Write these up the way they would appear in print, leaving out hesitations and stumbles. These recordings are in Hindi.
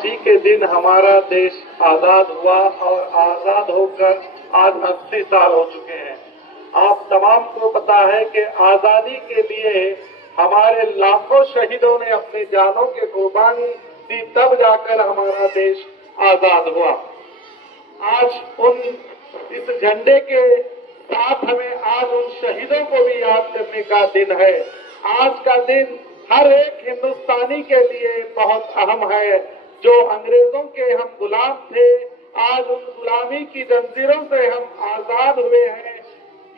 आज ही के दिन हमारा देश आजाद हुआ और आजाद होकर आज 80 साल हो चुके हैं। आप तमाम को पता है कि आजादी के लिए हमारे लाखों शहीदों ने अपनी जानों की कुर्बानी दी, तब जाकर हमारा देश आजाद हुआ। आज इस झंडे के साथ हमें आज उन शहीदों को भी याद करने का दिन है। आज का दिन हर एक हिंदुस्तानी के लिए बहुत अहम है। जो अंग्रेजों के हम गुलाम थे, आज उन गुलामी की जंजीरों से हम आजाद हुए हैं।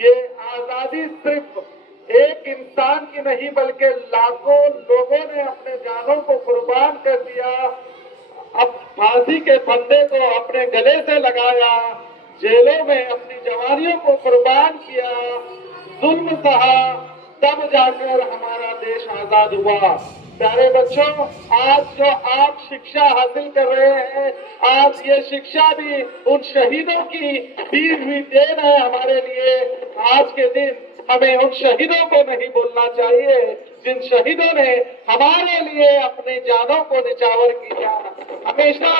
ये आजादी सिर्फ एक इंसान की नहीं बल्कि लाखों लोगों ने अपने जानों को कुर्बान कर दिया, अब फांसी के फंदे को अपने गले से लगाया, जेलों में अपनी जवानियों को कुर्बान किया, जुल्म सहा, तब जाकर हमारा देश आजाद हुआ। प्यारे बच्चों, आज जो आप शिक्षा हासिल कर रहे हैं, आज ये शिक्षा भी उन शहीदों की दी हुई देन है हमारे लिए। आज के दिन हमें उन शहीदों को नहीं भूलना चाहिए जिन शहीदों ने हमारे लिए अपनी जानों को निछावर किया। हमेशा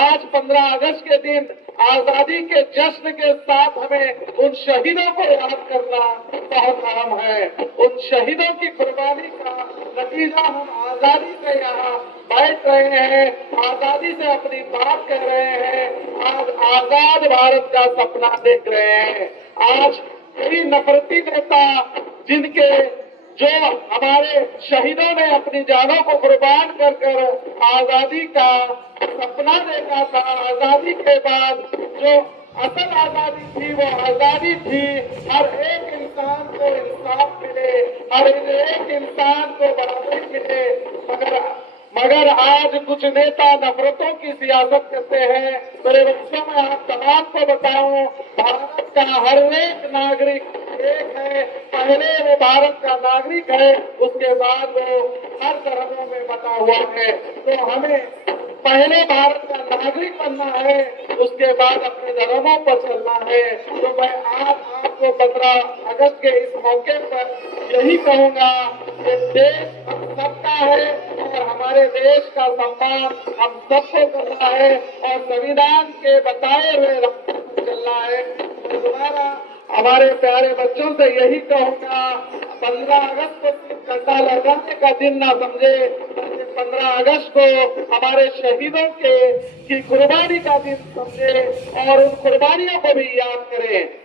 आज 15 अगस्त के दिन आजादी के जश्न के साथ हमें उन शहीदों को याद करना बहुत अहम है। उन शहीदों की कुर्बानी का नतीजा हम आजादी से यहाँ बैठ रहे हैं, आजादी से अपनी बात कर रहे हैं, आज आजाद भारत का सपना देख रहे हैं। आज कई नफरती नेता जिनके जो हमारे शहीदों ने अपनी जानों को कुर्बान कर कर आजादी का सपना देखा था, आजादी के बाद जो असल आजादी थी वो आजादी थी हर एक इंसान को इंसाफ मिले, हर एक इंसान को बराबरी मिले। मगर आज कुछ नेता नफरतों की सियासत करते हैं। मेरे बच्चों, में आप तमाम को बताऊं, भारत का हर एक नागरिक एक है। पहले वो भारत का नागरिक है, उसके बाद वो हर धर्मों में बटा हुआ है। तो हमें पहले भारत का नागरिक बनना है, उसके बाद अपने धर्मों पर चलना है। तो मैं आज आपको 15 अगस्त के इस मौके पर यही कहूंगा कि देश हम सबका है और हमारे देश का सम्मान हम सबको करना है और संविधान के बताए हुए रास्ते पर चलना है। तो दोबारा हमारे प्यारे बच्चों से यही कहूंगा, 15 अगस्त को सिर्फ झंडा लहराने का दिन ना समझे, 15 अगस्त को हमारे शहीदों की कुर्बानी का दिन समझे और उन कुर्बानियों को भी याद करें।